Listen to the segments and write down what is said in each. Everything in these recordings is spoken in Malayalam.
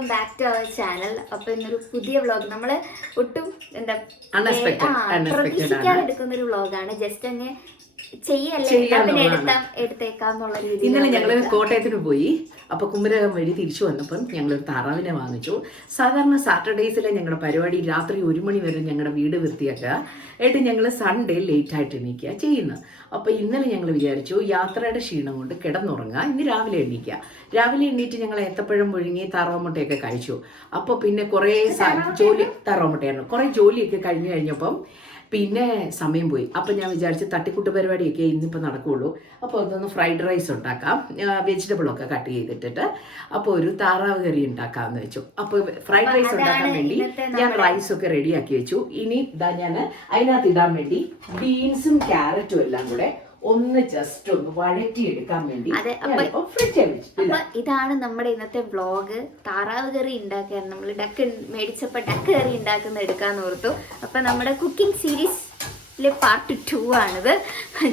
Welcome back to our channel. അപ്പൊ ഇന്നൊരു പുതിയ വ്ളോഗ് നമ്മൾ ഒട്ടും എന്താ പ്രതീക്ഷിക്കാതെ എടുക്കുന്ന ഒരു വ്ളോഗാണ്. ജസ്റ്റ് അങ്ങ് എടുത്തേക്കാന്നുള്ള രീതി. ഇന്നലെ ഞങ്ങള് കോട്ടയത്തിന് പോയി. അപ്പൊ കുമരകം വഴി തിരിച്ചു വന്നപ്പം ഞങ്ങളൊരു താറാവിനെ വാങ്ങിച്ചു. സാധാരണ സാറ്റർഡേയ്സിലെ ഞങ്ങളുടെ പരിപാടി രാത്രി 1 മണി വരെ ഞങ്ങളുടെ വീട് വൃത്തിയാക്കുക. എന്നിട്ട് ഞങ്ങൾ സൺഡേ ലേറ്റ് ആയിട്ട് എണീക്കുക ചെയ്യുന്നത്. അപ്പൊ ഇന്നലെ ഞങ്ങൾ വിചാരിച്ചു യാത്രയുടെ ക്ഷീണം കൊണ്ട് കിടന്നുറങ്ങുക, ഇന്ന് രാവിലെ എണീക്കുക. രാവിലെ എണീറ്റ് ഞങ്ങൾ ഏത്തപ്പഴം പുഴുങ്ങി താറാമുട്ടയൊക്കെ കഴിച്ചു. അപ്പോൾ പിന്നെ കുറേ ജോലി താറാമുട്ടയായിരുന്നു. കുറേ ജോലിയൊക്കെ കഴിഞ്ഞപ്പം പിന്നെ സമയം പോയി. അപ്പം ഞാൻ വിചാരിച്ച് തട്ടിക്കൂട്ട് പരിപാടിയൊക്കെ ഇന്നിപ്പോൾ നടക്കുകയുള്ളൂ. അപ്പോൾ അതൊന്ന് ഫ്രൈഡ് റൈസ് ഉണ്ടാക്കാം, വെജിറ്റബിളൊക്കെ കട്ട് ചെയ്തിട്ടിട്ട്. അപ്പോൾ ഒരു താറാവ് കറി ഉണ്ടാക്കാമെന്ന് വെച്ചു. അപ്പോൾ ഫ്രൈഡ് റൈസ് ഉണ്ടാക്കാൻ വേണ്ടി ഞാൻ റൈസൊക്കെ റെഡിയാക്കി വെച്ചു. ഇനി ഇതാ ഞാൻ അതിനകത്ത് ഇടാൻ വേണ്ടി ബീൻസും ക്യാരറ്റും എല്ലാം കൂടെ ഒന്ന് ജസ്റ്റ് ഒന്ന് വഴറ്റിയെടുക്കാൻ വേണ്ടി. ഇതാണ് നമ്മുടെ ഇന്നത്തെ വ്ളോഗ്. താറാവ് കറി ഉണ്ടാക്കാൻ നമ്മൾ മേടിച്ചപ്പോൾ ഡക്ക് കറി ഉണ്ടാക്കുന്ന എടുക്കാന്ന് ഓർത്തു. അപ്പൊ നമ്മുടെ കുക്കിംഗ് സീരീസിലെ പാർട്ട് 2 ആണിത്.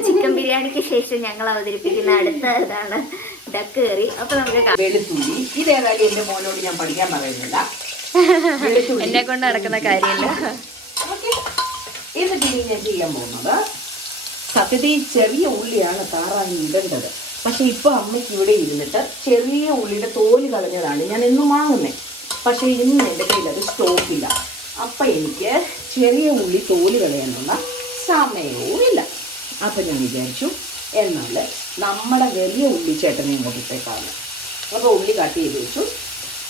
ചിക്കൻ ബിരിയാണിക്ക് ശേഷം ഞങ്ങൾ അവതരിപ്പിക്കുന്ന അടുത്ത ഇതാണ് ഡക്ക് കറി. അപ്പൊ നമുക്ക് വെളുത്തുള്ളി, ഇതേതായാലും എന്റെ മോനോട് ഞാൻ പഠിക്കാൻ പറയുന്നില്ല, എന്നെ കൊണ്ട് നടക്കുന്ന കാര്യമല്ല. എന്നിട്ട് ഇനി ഞാൻ ചെയ്യാൻ പോകുന്നത്, സത്യത്തിൽ ചെറിയ ഉള്ളിയാണ് താറാവിന് ഇടേണ്ടത്. പക്ഷെ ഇപ്പൊ അമ്മയ്ക്ക് ഇവിടെ ഇരുന്നിട്ട് ചെറിയ ഉള്ളിയുടെ തോല് കളഞ്ഞതാണ് ഞാൻ എന്നും വാങ്ങുന്നത്. പക്ഷെ ഇന്ന് എൻ്റെ കയ്യിൽ അത് സ്റ്റോക്കില്ല. അപ്പൊ എനിക്ക് ചെറിയ ഉള്ളി തോല് കളയാനുള്ള സമയവും ഇല്ല. അപ്പൊ ഞാൻ വിചാരിച്ചു എന്നാൽ നമ്മുടെ വലിയ ഉള്ളി ചേട്ടനെ ഇങ്ങോട്ട് ഇട്ടേക്കാണ്. അപ്പോൾ ഉള്ളി കട്ട് ചെയ്ത് വെച്ചു.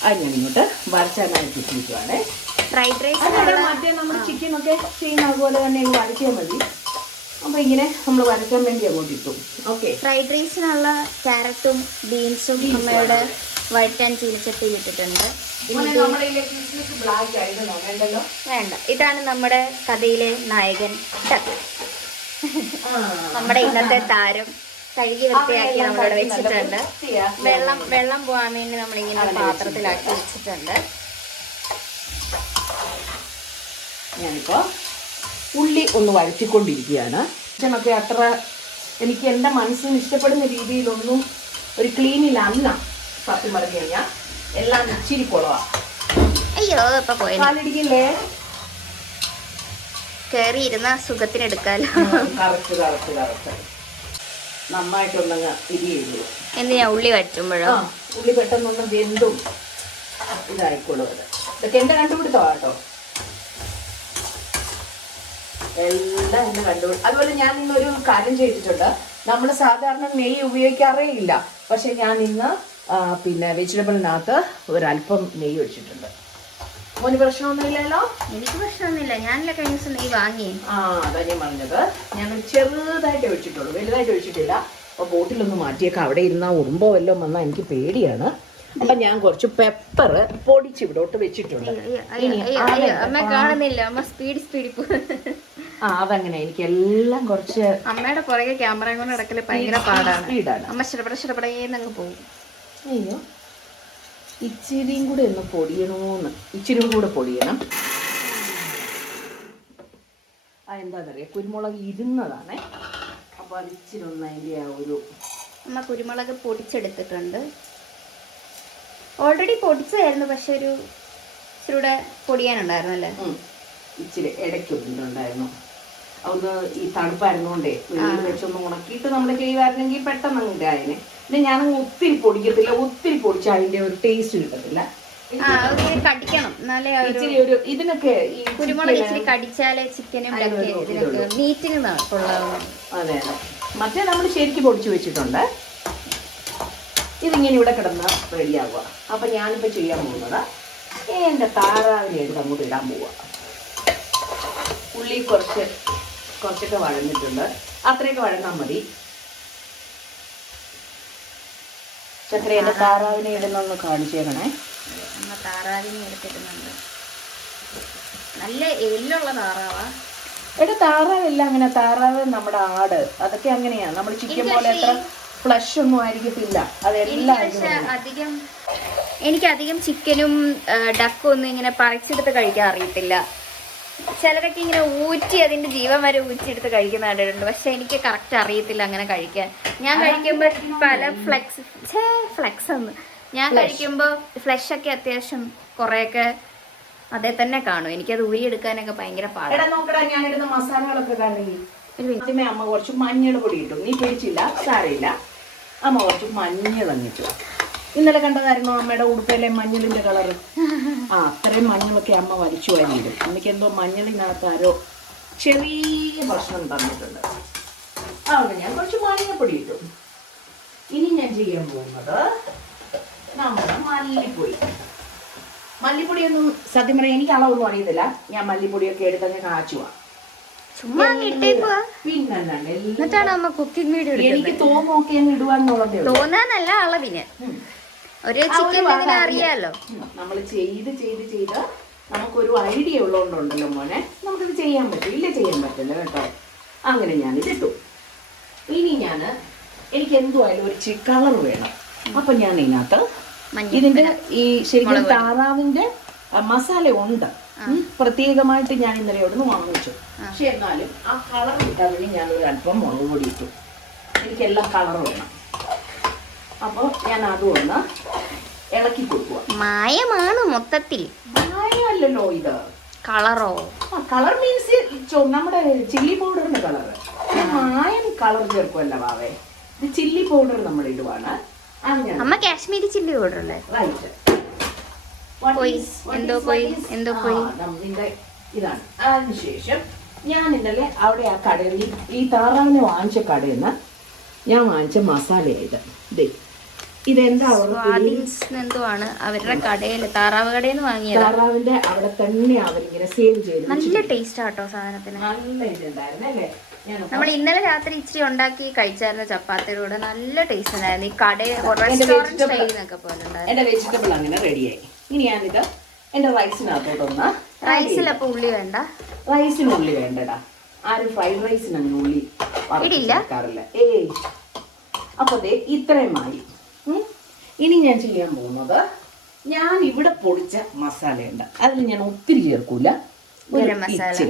അത് ഞാൻ ഇങ്ങോട്ട് വരച്ചാനായിട്ട് ഇട്ടിരിക്കുവാണ്. ഫ്രൈഡ് റൈസ് മറ്റേ നമ്മൾ ചിക്കനൊക്കെ ചെയ്യുന്ന അതുപോലെ തന്നെ വരച്ചാൽ മതി. അപ്പോൾ ഇങ്ങനെ നമ്മൾ വരയ്ക്കാൻ വേണ്ടി അങ്ങോട്ട് ഇട്ടു. ഓക്കെ, ഫ്രൈഡ് റൈസിനുള്ള ക്യാരറ്റും ബീൻസും അമ്മയുടെ വഴറ്റാൻ ചീനച്ചട്ടിയിൽ ഇട്ടിട്ടുണ്ട്. വേണ്ട, ഇതാണ് നമ്മുടെ കഥയിലെ നായകൻ ഡക്ക്. നമ്മുടെ ഇന്നത്തെ താരം കഴുകി വൃത്തിയാക്കി നമ്മളിവിടെ വെച്ചിട്ടുണ്ട്. വെള്ളം പോകാൻ വേണ്ടി നമ്മളിങ്ങനെ പാത്രത്തിലാക്കി വെച്ചിട്ടുണ്ട്. ഞാനിപ്പോൾ ഉള്ളി ഒന്ന് വഴറ്റിക്കൊണ്ടിരിക്കുകയാണ്. ചിക്കനൊക്കെ അത്ര എനിക്ക് എൻ്റെ മനസ്സിന് ഇഷ്ടപ്പെടുന്ന രീതിയിലൊന്നും ഒരു ക്ലീനിലല്ല. സത്യം പറഞ്ഞു കഴിഞ്ഞാൽ എല്ലാം ഇച്ചിരി കുളവാ. അയ്യോ, ഇപ്പൊ പോയി കാലിടിക്കില്ലേ? കേറിയിരുന്ന സുഖത്തിനെടുക്കാലോ. കറക്റ്റ് നന്നായിട്ടൊന്നങ്ങ് ഇരിയുള്ളൂ. എന്തിനാ ഉള്ളി വഴറ്റുമ്പോഴോ? ഉള്ളി പെട്ടെന്നൊന്ന് വെന്തും ഇതായിക്കോളൂ. അത് ഇതൊക്കെ എൻ്റെ കണ്ടുപിടുത്തമാണ് കേട്ടോ. എല്ലാം എന്നെ കണ്ടുപിടി. അതുപോലെ ഞാൻ ഇന്നൊരു കാര്യം ചെയ്തിട്ടുണ്ട്. നമ്മൾ സാധാരണ നെയ്യ് ഉപയോഗിക്കാറേ ഇല്ല. പക്ഷെ ഞാൻ ഇന്ന് പിന്നെ വെജിറ്റബിളിനകത്ത് ഒരല്പം നെയ്യ് ഒഴിച്ചിട്ടുണ്ട്. മോന് പ്രശ്നമൊന്നുമില്ലല്ലോ? എനിക്ക് പ്രശ്നമൊന്നുമില്ല. ഞാനല്ല കഴിഞ്ഞ ദിവസം നെയ്യ് വാങ്ങി. അതാ ഞാൻ പറഞ്ഞത്. ഞാൻ ചെറുതായിട്ട് ഒഴിച്ചിട്ടുള്ളൂ, വലുതായിട്ട് ഒഴിച്ചിട്ടില്ല. അപ്പോൾ ബോട്ടിലൊന്ന് മാറ്റിയേക്കാം. അവിടെ ഇരുന്ന ഉറുമ്പോ വല്ലതും വന്നാൽ എനിക്ക് പേടിയാണ്. അപ്പൊ ഞാൻ കുറച്ച് പെപ്പർ പൊടിച്ച് ഇവിടോട്ട് വെച്ചിട്ടുണ്ട്. അമ്മ കാണുന്നില്ല, അമ്മ സ്പീഡ് അതങ്ങനെ എനിക്ക് എല്ലാം കുറച്ച് അമ്മയുടെ പുറകെ ക്യാമറ കൊണ്ട് നടക്കല് ഭയങ്കര പാടാണ്. അമ്മ ശരപടേന്നങ്ങ് പോകും. അയ്യോ, ഇച്ചിരിയും കൂടെ ഒന്ന് പൊടിയണോന്ന്. ഇച്ചിരിയും കൂടെ പൊടിയണം. എന്താണെന്നറിയാം, കുരുമുളക് ഇരുന്നതാണേ. അപ്പൊ അത് ഇച്ചിരി ഒന്ന് അതിൻ്റെ ആ ഒരു അമ്മ കുരുമുളക് പൊടിച്ചെടുത്തിട്ടുണ്ട്. ഓൾറെഡി പൊടിച്ചതായിരുന്നു, പക്ഷെ ഒരു ഇച്ചിരൂടെ പൊടിയാനുണ്ടായിരുന്നു അല്ലേ? ഇച്ചിരി ഇടയ്ക്കൊന്നുണ്ടായിരുന്നു. അതൊന്ന് ഈ തണുപ്പായിരുന്നോണ്ടേ വെള്ളം വെച്ചൊന്ന് ഉണക്കിയിട്ട് നമ്മൾ ചെയ്യുമായിരുന്നെങ്കിൽ പെട്ടെന്ന് അങ്ങ് ഇതായതിനെ. പിന്നെ ഞാനങ്ങ് ഒത്തിരി പൊടിക്കത്തില്ല. ഒത്തിരി പൊടിച്ചാൽ അതിന്റെ ഒരു ടേസ്റ്റ് കിട്ടത്തില്ല. കടിക്കണം, ഇച്ചിരി ഒരു ഇതിനൊക്കെ ഈ കുരുമുളക് ഇച്ചിരി കടിച്ചാലേ ചിക്കനും മീറ്റിന് കൊള്ളാവുന്നു. അതെ അതെ. മറ്റേ നമ്മൾ ശരിക്കും പൊടിച്ചു വെച്ചിട്ടുണ്ട്. ഇതിങ്ങനെ ഇവിടെ കിടന്ന് റെഡിയാവുക. അപ്പൊ ഞാനിപ്പോൾ ചെയ്യാൻ പോകുന്നത് എൻ്റെ താറാവിനെ എടുത്ത് അങ്ങോട്ട് ഇടാൻ പോവുക. ഉള്ളി കുറച്ചൊക്കെ വഴഞ്ഞിട്ടുണ്ട്. അത്രയൊക്കെ വഴങ്ങാൻ മതി. ചക്കര എൻ്റെ താറാവിനെ ഇടുന്നൊന്ന് കാണിച്ചേക്കണേ. താറാവിനെ എടുത്തിടുന്നുണ്ട്. നല്ല എല്ലുള്ള താറാവാ. താറാവില്ല അങ്ങനെ. താറാവ് നമ്മുടെ ആട് അതൊക്കെ അങ്ങനെയാണ്. നമ്മൾ ചിക്കൻ പോലെ അത്ര ഫ്ലഷ് ഒന്നും ആയിരിക്കത്തില്ല. അതെല്ലാം എനിക്കധികം ചിക്കനും ഡക്കും ഒന്നും ഇങ്ങനെ പറിച്ചെടുത്ത് കഴിക്കാൻ അറിയത്തില്ല. ചിലരൊക്കെ ഇങ്ങനെ ഊറ്റി അതിന്റെ ജീവൻ വരെ ഊറ്റിയെടുത്ത് കഴിക്കുന്ന കണ്ടിട്ടുണ്ട്. പക്ഷെ എനിക്ക് കറക്റ്റ് അറിയത്തില്ല അങ്ങനെ കഴിക്കാൻ. ഞാൻ കഴിക്കുമ്പോൾ പല ഞാൻ കഴിക്കുമ്പോൾ ഫ്ലഷ് ഒക്കെ അത്യാവശ്യം കുറെയൊക്കെ അതേ തന്നെ കാണും. എനിക്കത് ഊരിയെടുക്കാനൊക്കെ ഭയങ്കര പാടാണ്. നോക്കടാ, ഞാനിടുന്ന മസാലകളൊക്കെ കാണുകയും ആദ്യമേ അമ്മ കുറച്ച് മഞ്ഞൾ പൊടി ഇട്ടു. നീ പിടിച്ചില്ല, സാരയില്ല. അമ്മ കുറച്ച് മഞ്ഞൾ തന്നിട്ടു. ഇന്നലെ കണ്ടതായിരുന്നു അമ്മയുടെ ഉടുപ്പിലെ മഞ്ഞളിന്റെ കളറ്. അത്രയും മഞ്ഞളൊക്കെ അമ്മ വലിച്ചു വാരിയിടും. അമ്മയ്ക്ക് എന്തോ മഞ്ഞളിനകത്ത് ആരോ ചെറിയ ഭക്ഷണം തന്നിട്ടുണ്ട്. അതുകൊണ്ട് ഞാൻ കുറച്ച് മഞ്ഞപ്പൊടി ഇട്ടു. ഇനി ഞാൻ ചെയ്യാൻ പോകുന്നത് നമ്മുടെ മല്ലിപ്പൊടി. മല്ലിപ്പൊടിയൊന്നും സത്യം പറയാൻ എനിക്ക് അളവൊന്നും അറിയത്തില്ല. ഞാൻ മല്ലിപ്പൊടിയൊക്കെ എടുത്തങ്ങ് കാച്ചുവാ. എന്നിട്ടാണ് അമ്മ കുക്കിംഗ് വീഡിയോ എനിക്ക് തോന്നൊക്കെ അങ്ങ് ഇടുവാന്നുള്ളതേ ഉള്ളൂ. തോന്നാനല്ല, അളവിന്. ഒരു ചിക്കൻ അറിയാലോ. നമ്മൾ ചെയ്ത് നമുക്കൊരു ഐഡിയ ഉള്ളതുകൊണ്ടുണ്ടല്ലോ മോനെ, നമുക്കിത് ചെയ്യാൻ പറ്റും. ഇല്ല ചെയ്യാൻ പറ്റില്ല കേട്ടോ. അങ്ങനെ ഞാനിതിട്ടു. ഇനി എനിക്ക് എന്തുവായാലും ഒരു കളർ വേണം. അപ്പൊ ഞാൻ ഇതിനകത്ത് ഇതിന്റെ ഈ ശരിക്കും താറാവിന്റെ മസാല ഉണ്ട്. പ്രത്യേകമായിട്ട് ഞാൻ ഇന്നലെ അവിടുന്ന് വാങ്ങിച്ചു. പക്ഷെ എന്നാലും ആ കളർ കിട്ടാൻ വേണ്ടി ഞാനൊരു അല്പം മുളക് പൊടി ഇട്ടു. എനിക്കെല്ലാം കളർ വേണം. അപ്പോൾ ഞാൻ അതുകൊണ്ട് ഇളക്കി കൊടുക്കുക. മായമാണ് മൊത്തത്തിൽ. മായമല്ലല്ലോ ഇത്. കളറോ? കളർ മീൻസ് നമ്മുടെ ചില്ലി പൗഡറിന്റെ കളർ. മായം കളർ ചേർക്കുമല്ല വാവേ. ഇത് ചില്ലി പൗഡർ നമ്മൾ ഇടുവാണ്. അമ്മ കാശ്മീരി ചില്ലി പൗഡർ അല്ലേ? റൈറ്റ്. ഇതാണ്. അതിനുശേഷം ഞാൻ ഇന്നലെ അവിടെ ആ കടയിൽ ഈ താറാവിനെ വാങ്ങിച്ച കടയിൽ നിന്ന് ഞാൻ വാങ്ങിച്ച മസാലയായത്. ഇതെന്താ എന്തുവാണ് അവരുടെ കടയിൽ, താറാവ് കടയിൽ നിന്ന് വാങ്ങിയത്. താറാവിന്റെ അവിടെ തന്നെ അവരിങ്ങനെ സെയിൽ ചെയ്ത് നല്ല ടേസ്റ്റ് ആട്ടോ സാധനത്തിന്. നല്ല ഇതുണ്ടായിരുന്നല്ലേ. നമ്മൾ ഇന്നലെ രാത്രി ഇച്ചിരി ഉണ്ടാക്കി കഴിച്ചായിരുന്നു ചപ്പാത്തിയുടെ കൂടെ. നല്ല ടേസ്റ്റ് ഉണ്ടായിരുന്നു. ഈ റെസ്റ്റോറന്റ് സ്റ്റൈലിനൊക്കെ പോലെ ഉണ്ടായിരുന്നു. എന്റെ വെജിറ്റബിൾ അങ്ങനെ റെഡിയായി. ഇനി ഞാനിത് എന്റെ റൈസിനകത്തോട്ടൊന്ന്. റൈസിലപ്പോ ഉള്ളി വേണ്ട? റൈസിന് ഉള്ളി വേണ്ടടാ. ആരും ഫ്രൈഡ് റൈസിന് അങ്ങനെ ഉള്ളി വറക്കാറില്ല. അപ്പൊ ഇത്രയും മായി. ഇനി ഞാൻ ചെയ്യാൻ പോകുന്നത്, ഞാൻ ഇവിടെ പൊടിച്ച മസാലയുണ്ട്. അതിൽ ഞാൻ ഒത്തിരി ചേർക്കൂല. ഗരം മസാല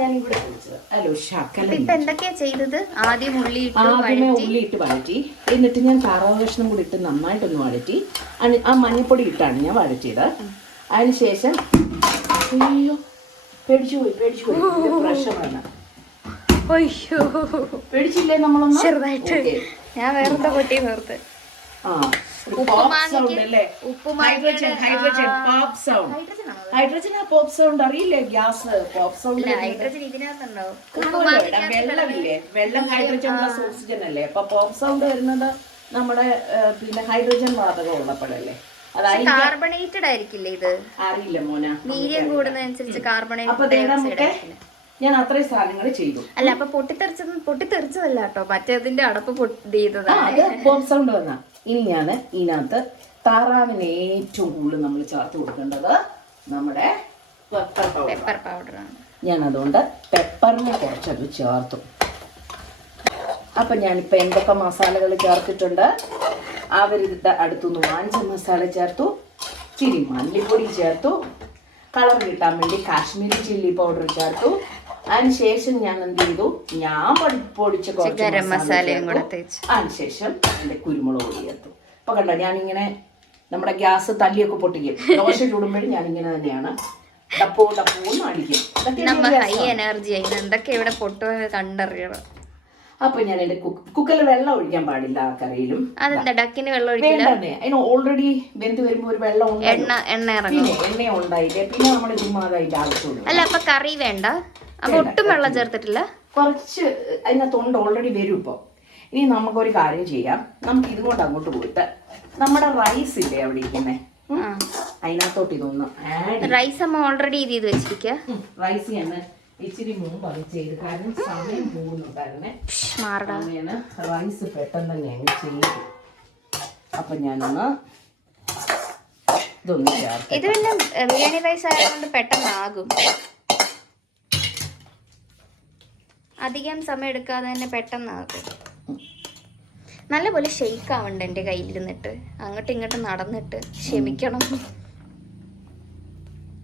ഞാൻ ഇവിടെ പൊടിച്ചത്. അല്ലോ ശകലം. എന്തൊക്കെയാ ചെയ്തത്? ആദ്യമേ ഉള്ളി ഇട്ട് വഴറ്റി, എന്നിട്ട് ഞാൻ താറാവ് കഷ്ണം കൂടി ഇട്ട് നന്നായിട്ടൊന്ന് വഴറ്റി. ആ മഞ്ഞപ്പൊടി ഇട്ടാണ് ഞാൻ വഴറ്റിയത്. അതിനുശേഷം അയ്യോ പേടിച്ചു പോയി പ്രഷറാണ്. പേടിച്ചില്ലേ നമ്മളൊന്നും? ചെറുതായിട്ട് ഞാൻ വേറെന്താ പൊട്ടി നേർത്ത്. ഹൈഡ്രജൻ പോപ്പ് സൗണ്ട് അറിയില്ലേ? Gas pop sound. വെള്ളമില്ലേ? വെള്ളം ഹൈഡ്രജനുള്ള ഓക്സിജൻ അല്ലേ? അപ്പൊ പോപ്പ് സൗണ്ട് വരുന്നത് നമ്മുടെ പിന്നെ ഹൈഡ്രജൻ വാതകം ഉള്ളപ്പോഴല്ലേ. കാർബണേറ്റഡ് ആയിരിക്കില്ലേ ഇത്? അറിയില്ല മോന. വീര്യം കൂടുന്നതനുസരിച്ച് കാർബണേറ്റ്. ഞാൻ അത്രയും സാധനങ്ങൾ ചെയ്തു. അല്ല അപ്പൊ പൊട്ടിത്തെറിച്ചതല്ല കേട്ടോ, മറ്റേതിന്റെ അടപ്പ് പൊട്ടിയതാണ്. പോപ്പ് സൗണ്ട് വന്ന. ഇനി ഞാൻ ഇതിനകത്ത് താറാവിന് ഏറ്റവും കൂടുതൽ നമ്മൾ ചേർത്ത് കൊടുക്കേണ്ടത് നമ്മുടെ പെപ്പർ പൗഡറാണ്. ഞാൻ അതുകൊണ്ട് പെപ്പറിനെ കുറച്ചത് ചേർത്തു. അപ്പൊ ഞാനിപ്പോ എന്തൊക്കെ മസാലകൾ ചേർത്തിട്ടുണ്ട്? അവരിത് അടുത്തുനിന്ന് വാങ്ങിച്ച മസാല ചേർത്തു, ഇച്ചിരി മല്ലിപ്പൊടി ചേർത്തു, കളർ കിട്ടാൻ വേണ്ടി കാശ്മീരി ചില്ലി പൗഡർ ചേർത്തു. അതിനുശേഷം ഞാൻ എന്ത് ചെയ്തു? ഞാൻ പൊടിച്ച കുറച്ച് ഗരം മസാലയും കൂടെ. അതിനുശേഷം എൻ്റെ കുരുമുളക് പൊടി ചേർത്തു. അപ്പൊ കണ്ടോ, ഞാനിങ്ങനെ നമ്മുടെ ഗ്യാസ് തല്ലിയൊക്കെ പൊട്ടിക്കും. ദോശ ചൂടുമ്പോഴും ഞാനിങ്ങനെ തന്നെയാണ് ഡപ്പോന്ന് അടിക്കും. എന്തൊക്കെ ഇവിടെ പൊട്ടുക കണ്ടറിയണം. അപ്പൊ ഞാൻ എന്റെ കുക്കറിൽ വെള്ളം ഒഴിക്കാൻ പാടില്ല ആ കറിയിലും. ഡക്കിന് വെള്ളം ഒഴിക്കില്ല. അതിന് ഓൾറെഡി വെന്ത് വരുമ്പോ ഒരു വെള്ളം എണ്ണ ഉണ്ടായില്ലേ, പിന്നെ നമ്മൾ ചുമ്മാ അതിന്റെ ആവശ്യമുള്ളൂ. അല്ല അപ്പൊ കറി വേണ്ട, അപ്പൊ ഒട്ടും വെള്ളം ചേർത്തിട്ടില്ല. കുറച്ച് അതിനകത്തുണ്ട് ഓൾറെഡി വരും. ഇപ്പൊ ഇനി നമുക്കൊരു കാര്യം ചെയ്യാം. നമുക്ക് ഇതുകൊണ്ട് അങ്ങോട്ട് പോയിട്ട് നമ്മുടെ റൈസ് ഇല്ലേ അവിടെ ഇരിക്കുന്നേ, അതിനകത്തോട്ട് ഇതൊന്ന് റൈസ് അമ്മ ഓൾറെഡി ഇത് ചെയ്ത് വെച്ചിരിക്കുക. റൈസ് ഞാൻ ഇച്ചിരി മുമ്പ് അത് ചെയ്ത്, കാരണം സമയം പോകുന്നുണ്ടായിരുന്നേ. റൈസ് പെട്ടെന്ന് തന്നെ അങ്ങ് ചെയ്തു. അപ്പൊ ഞാനൊന്ന് ഇതൊന്ന് ചേർത്ത്. ഇത് പിന്നെ ബിരിയാണി റൈസ് ആയതുകൊണ്ട് പെട്ടെന്നാകും. അധികം സമയം എടുക്കാതെ തന്നെ പെട്ടെന്നാകും. നല്ലപോലെ ഷെയ്ക്ക് ആവണ്ട എൻ്റെ കയ്യിലിരുന്നിട്ട്, അങ്ങോട്ടും ഇങ്ങോട്ടും നടന്നിട്ട്. ക്ഷമിക്കണം.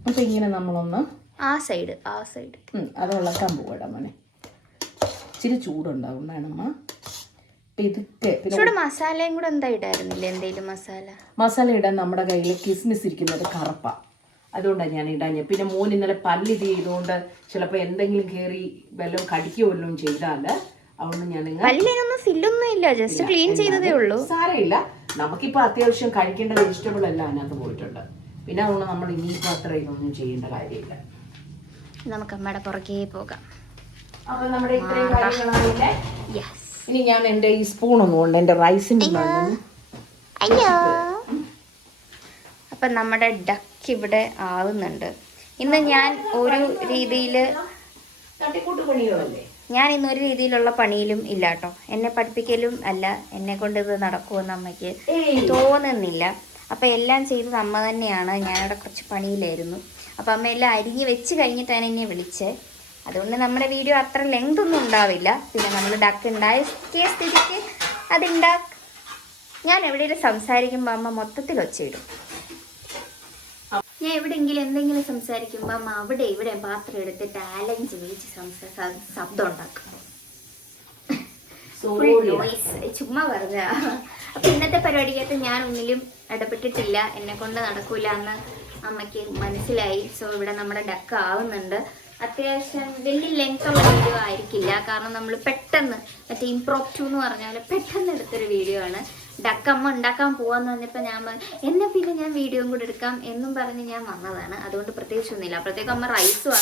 അപ്പൊ ഇങ്ങനെ നമ്മളൊന്ന് ആ സൈഡ് അത് ഇളക്കാൻ പോകടാ മോനെ. ഇച്ചിരി ചൂടുണ്ടാവും വേണമ്മ. ഇതൊക്കെ പിന്നെ ഇവിടെ മസാലയും കൂടെ എന്താ ഇടായിരുന്നില്ല? എന്തെങ്കിലും മസാല ഇടാൻ നമ്മുടെ കയ്യിൽ കിസ്മിസ് ഇരിക്കുന്നത് കറുപ്പാ, അതുകൊണ്ടാണ് ഞാൻ ഇടാഞ്ഞ. പിന്നെ മോൻ ഇന്നലെ പല്ലിത് ചെയ്തുകൊണ്ട് ചിലപ്പോൾ എന്തെങ്കിലും കയറി വല്ലതും കടിക്കുകയോ വല്ലതും ചെയ്താൽ അതുകൊണ്ട് പല്ലിനൊന്നും ഫില്ലൊന്നും ഇല്ല, ജസ്റ്റ് ക്ലീൻ ചെയ്തതേ ഉള്ളൂ. സാരമില്ല, നമുക്കിപ്പോൾ അത്യാവശ്യം കഴിക്കേണ്ട വെജിറ്റബിൾ എല്ലാം അതിനകത്ത് പോയിട്ടുണ്ട്. പിന്നെ അതുകൊണ്ട് നമ്മൾ ഇനിയിപ്പോൾ അത്ര ഇതൊന്നും ചെയ്യേണ്ട കാര്യമില്ല. നമുക്ക് അമ്മയുടെ പുറകെ പോകാം. അപ്പൊ നമ്മുടെ ഇത്രയും കാര്യങ്ങളാണല്ലേ. ഇനി ഞാൻ എൻ്റെ ഈ സ്പൂൺ ഒന്നും കൊണ്ട് എൻ്റെ റൈസിൻ്റെ അയ്യോ. അപ്പം നമ്മുടെ ഡക്ക് ഇവിടെ ആവുന്നുണ്ട്. ഇന്ന് ഞാൻ ഒരു രീതിയിൽ ഞാൻ ഇന്നൊരു രീതിയിലുള്ള പണിയിലും ഇല്ല കേട്ടോ. എന്നെ പഠിപ്പിക്കലും അല്ല, എന്നെ കൊണ്ട് ഇത് നടക്കുമെന്ന് അമ്മയ്ക്ക് തോന്നുന്നില്ല. അപ്പം എല്ലാം ചെയ്തത് അമ്മ തന്നെയാണ്. ഞാനവിടെ കുറച്ച് പണിയിലായിരുന്നു. അപ്പം അമ്മ എല്ലാം അരിഞ്ഞ് വെച്ച് കഴിഞ്ഞിട്ടാണ് എന്നെ വിളിച്ചത്. അതുകൊണ്ട് നമ്മുടെ വീഡിയോ അത്ര ലെങ്ത് ഒന്നും ഉണ്ടാവില്ല. പിന്നെ നമ്മൾ ഡക്ക് ഉണ്ടാക്കിയ സ്ഥിതിക്ക് ഞാൻ എവിടെയെങ്കിലും സംസാരിക്കുമ്പോൾ അമ്മ മൊത്തത്തിൽ ഒച്ചയിടും. ഞാൻ എവിടെയെങ്കിലും എന്തെങ്കിലും സംസാരിക്കുമ്പോൾ അമ്മ അവിടെ ഇവിടെ പാത്രം എടുത്തിട്ട് അലഞ്ച് വിളിച്ച് ശബ്ദം ഉണ്ടാക്കും. ചുമ്മാ പറഞ്ഞ. അപ്പൊ ഇന്നത്തെ പരിപാടിക്കകത്ത് ഞാൻ ഒന്നിലും ഇടപെട്ടിട്ടില്ല, എന്നെ കൊണ്ട് നടക്കൂല എന്ന് അമ്മയ്ക്ക് മനസ്സിലായി. സോ ഇവിടെ നമ്മുടെ ഡക്ക് ആവുന്നുണ്ട്. അത്യാവശ്യം വലിയ ലെങ്ത് ഉള്ള വീഡിയോ ആയിരിക്കില്ല, കാരണം നമ്മൾ പെട്ടെന്ന് മറ്റേ ഇംപ്രോപ്റ്റു എന്ന് പറഞ്ഞാൽ പെട്ടെന്ന് എടുത്തൊരു വീഡിയോ ആണ്. ഡക്ക് അമ്മ ഉണ്ടാക്കാൻ പോവാന്ന് പറഞ്ഞപ്പോൾ എന്നെ പിന്നെ ഞാൻ വീഡിയോയും കൂടെ എടുക്കാം എന്നും പറഞ്ഞ് ഞാൻ വന്നതാണ്. അതുകൊണ്ട് പ്രത്യേകിച്ചൊന്നുമില്ല. അപ്പോഴത്തേക്കും അമ്മ റൈസും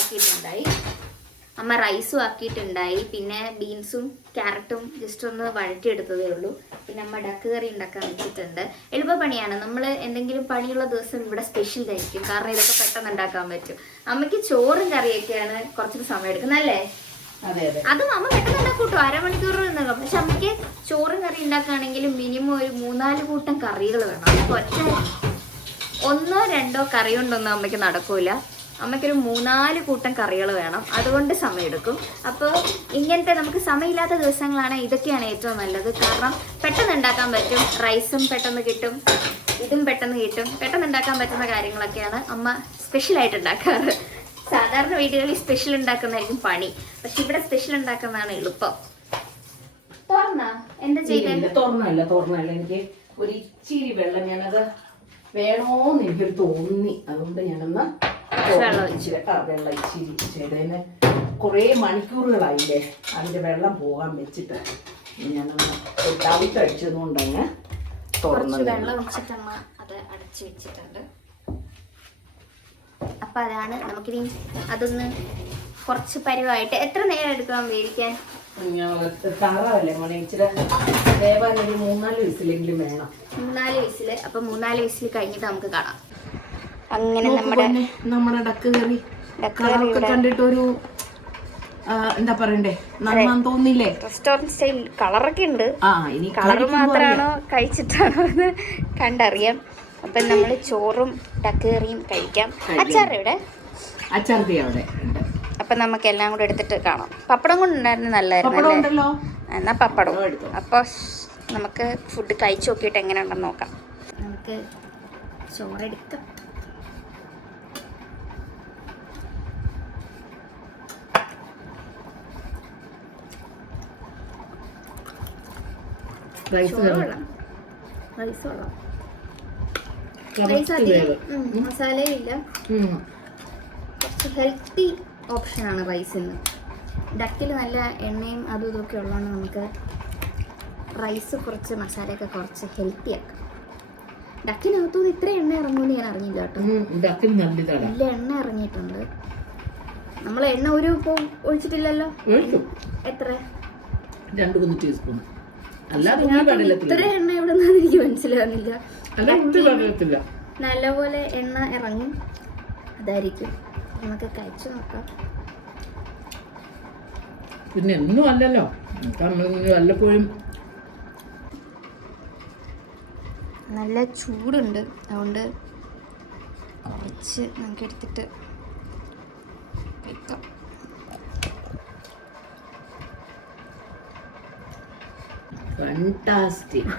ആക്കിയിട്ടുണ്ടായി. പിന്നെ ബീൻസും ക്യാരറ്റും ജസ്റ്റ് ഒന്ന് വഴറ്റിയെടുത്തതേ ഉള്ളൂ. പിന്നെ അമ്മ ഡക്ക് കറി ഉണ്ടാക്കാൻ വെച്ചിട്ടുണ്ട്. എളുപ്പപ്പണിയാണ്. നമ്മൾ എന്തെങ്കിലും പണിയുള്ള ദിവസം ഇവിടെ സ്പെഷ്യൽ ആയിരിക്കും, കാരണം ഇതൊക്കെ പെട്ടെന്ന് ഉണ്ടാക്കാൻ പറ്റും. അമ്മയ്ക്ക് ചോറും കറിയൊക്കെയാണ് കുറച്ചൊരു സമയം എടുക്കുന്നത് അല്ലേ? അതും അമ്മ പെട്ടെന്ന് ഉണ്ടാക്കൂട്ടോ, അരമണിക്കൂർ നിന്നല്ലോ. പക്ഷെ അമ്മയ്ക്ക് ചോറും കറി ഉണ്ടാക്കുകയാണെങ്കിൽ മിനിമം ഒരു 3-4 കൂട്ടം കറികൾ വേണം. അപ്പൊ ഒന്നോ രണ്ടോ കറി കൊണ്ടൊന്നും അമ്മയ്ക്ക് നടക്കൂല. അമ്മയ്ക്കൊരു 3-4 കൂട്ടം കറികൾ വേണം. അതുകൊണ്ട് സമയമെടുക്കും. അപ്പോൾ ഇങ്ങനത്തെ നമുക്ക് സമയമില്ലാത്ത ദിവസങ്ങളാണ് ഇതൊക്കെയാണ് ഏറ്റവും നല്ലത്. കാരണം പെട്ടെന്ന് ഉണ്ടാക്കാൻ പറ്റും. റൈസും പെട്ടെന്ന് കിട്ടും, ഇതും പെട്ടെന്ന് കിട്ടും. പെട്ടെന്ന് ഉണ്ടാക്കാൻ പറ്റുന്ന കാര്യങ്ങളൊക്കെയാണ് അമ്മ സ്പെഷ്യലായിട്ട് ഉണ്ടാക്കാറ്. സാധാരണ വീടുകളിൽ സ്പെഷ്യൽ ഉണ്ടാക്കുന്നതായിരിക്കും പണി, പക്ഷെ ഇവിടെ സ്പെഷ്യൽ ഉണ്ടാക്കുന്നതാണ് എളുപ്പം. എന്താ തോർന്നല്ല എനിക്ക് ഒരു ഇച്ചിരി വെള്ളം ഞാനത് വേണോന്ന് എനിക്കൊരു തോന്നി, അതുകൊണ്ട് ഞാനൊന്ന് വെള്ളം ഇച്ചിരി ചെയ്തതിന് കുറേ മണിക്കൂറുകളായില്ലേ അതിന്റെ വെള്ളം പോകാൻ വെച്ചിട്ട് ഞാനൊന്ന് ഡൗട്ട് അടിച്ചതുകൊണ്ടങ്ങ് തുറന്ന് വെള്ളം വെച്ചിട്ടമ്മ അത് അടച്ചു വെച്ചിട്ടുണ്ട്. അപ്പൊ അതാണ് നമുക്കിനി അതൊന്ന് കുറച്ച് പരിവായിട്ട്. എത്ര നേരം എടുക്കണം വേവിക്കാൻ? താറാവല്ലേ മോനെ, ഇച്ചിരി വേവാൻ ഒരു 3-4 വിസിലെങ്കിലും വേണം. 3-4 വിസില്. അപ്പൊ 3-4 വിസിൽ കഴിഞ്ഞിട്ട് നമുക്ക് കാണാം. അങ്ങനെ നമ്മുടെ ഡക്ക് കറി കളറൊക്കെ കണ്ടിട്ടൊരു എന്താ പറയണ്ടേ, നന്നാന്ന് തോന്നില്ലേ? റെസ്റ്റോറന്റ് സ്റ്റൈൽ കളറൊക്കെ ഉണ്ട്. കളർ മാത്രമാണോ കഴിച്ചിട്ടാണോ എന്ന് കണ്ടറിയാം. അപ്പൊ നമ്മള് ചോറും ഡക്ക് കറിയും കഴിക്കാം. അച്ചാറിവിടെ അവിടെ. അപ്പൊ നമുക്ക് എല്ലാം കൂടെ എടുത്തിട്ട് കാണാം. പപ്പടം കൊണ്ടുണ്ടായിരുന്നു നല്ലതായിരുന്നു. എന്നാ പപ്പടം. അപ്പൊ നമുക്ക് ഫുഡ് കഴിച്ചു നോക്കിയിട്ട് എങ്ങനെയുണ്ടെന്ന് നോക്കാം. നമുക്ക് ചോറെടുക്കാം. മസാലയില്ല, കുറച്ച് ഹെൽത്തി ഓപ്ഷനാണ് റൈസിന്. ഡക്കിൽ നല്ല എണ്ണയും അതും ഇതൊക്കെ ഉള്ളതുകൊണ്ട് നമുക്ക് റൈസ് കുറച്ച് മസാലയൊക്കെ കുറച്ച് ഹെൽത്തി ആക്കാം. ഡക്കിനകത്തുനിന്ന് ഇത്ര എണ്ണ ഇറങ്ങുമെന്ന് ഞാൻ അറിഞ്ഞില്ല കേട്ടോ. നല്ല എണ്ണ ഇറങ്ങിയിട്ടുണ്ട്. നമ്മൾ എണ്ണ ഒരു ഒഴിച്ചിട്ടില്ലല്ലോ. എത്ര? 2 ടീസ്പൂൺ. ഇത്ര എണ്ണ എവിടെ നിന്നാന്ന് എനിക്ക് മനസ്സിലാവുന്നില്ല. നല്ലപോലെ എണ്ണ ഇറങ്ങും, അതായിരിക്കും. നമുക്ക് കഴിച്ചു നോക്കാം. പിന്നെ ഒന്നും അല്ലല്ലോ, വല്ലപ്പോഴും. നല്ല ചൂടുണ്ട്, അതുകൊണ്ട് കുറച്ച് നമുക്ക് എടുത്തിട്ട് കഴിക്കാം. ഫാന്റാസ്റ്റിക്.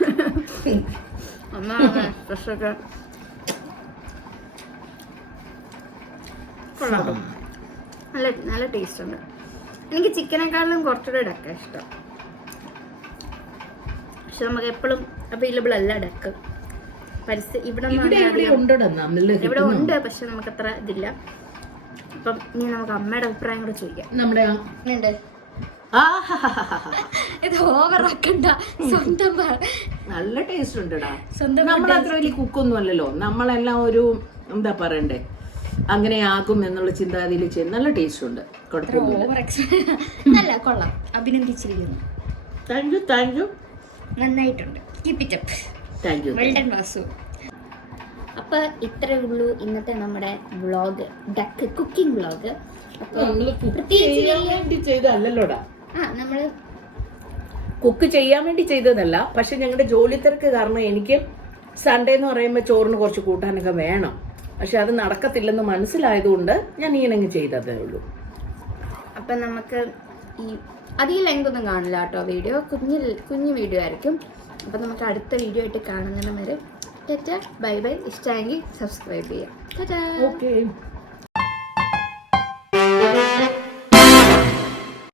നല്ല ടേസ്റ്റ് ഉണ്ട്. എനിക്ക് ചിക്കനേക്കാളും കുറച്ചുകൂടെ ഡക്ക ഇഷ്ടം. പക്ഷെ നമുക്ക് എപ്പോഴും അവൈലബിൾ അല്ല ഡക്ക്. ഇവിടെ ഇവിടെ ഉണ്ട്, പക്ഷെ നമുക്ക് അത്ര ഇതില്ല. അപ്പം ഇനി നമുക്ക് അമ്മയുടെ അഭിപ്രായം കൂടെ ചോദിക്കാം. നമ്മുടെ ഉണ്ട് ഇത് ഓവറാക്കണ്ട, സ്വന്തം നല്ല ടേസ്റ്റ് ഉണ്ടടാ. സ്വന്തം നമ്മൾ അത്ര വലിയ കുക്കൊന്നും അല്ലല്ലോ, നമ്മളെല്ലാം ഒരു എന്താ പറയണ്ടേ അങ്ങനെ ആകും എന്നുള്ള ചിന്താഗതിയിൽ ചെയ്ത് നല്ല ടേസ്റ്റ് ഉണ്ട്. നല്ല കൊള്ളാം, അഭിനന്ദിച്ചിരിക്കുന്നു. താങ്ക് യു നന്നായിട്ടുണ്ട്. Keep it up. Thank you. Well done Vasu. അപ്പൊ ഇത്രേ ഉള്ളൂ ഇന്നത്തെ നമ്മുടെ വ്ളോഗ്, ഡക്ക് കുക്കിംഗ് വ്ളോഗ്. ചെയ്തല്ലല്ലോടാ, നമ്മള് കുക്ക് ചെയ്യാൻ വേണ്ടി ചെയ്തതല്ല, പക്ഷെ ഞങ്ങളുടെ ജോലി തിരക്ക് കാരണം എനിക്ക് സൺഡേ എന്ന് പറയുമ്പോൾ ചോറിന് കുറച്ച് കൂട്ടാനൊക്കെ വേണം. പക്ഷെ അത് നടക്കത്തില്ലെന്ന് മനസ്സിലായതുകൊണ്ട് ഞാൻ ഇങ്ങനെ ചെയ്തതേ ഉള്ളൂ. അപ്പൊ നമുക്ക് ഈ അധികം ലെങ്ത് ഒന്നും കാണില്ല കേട്ടോ, വീഡിയോ കുഞ്ഞു വീഡിയോ ആയിരിക്കും. അപ്പൊ നമുക്ക് അടുത്ത വീഡിയോ ആയിട്ട് കാണുന്ന വരെ ബൈ ബൈ. ഇഷ്ടമായെങ്കിൽ സബ്സ്ക്രൈബ് ചെയ്യാം. ഓക്കെ.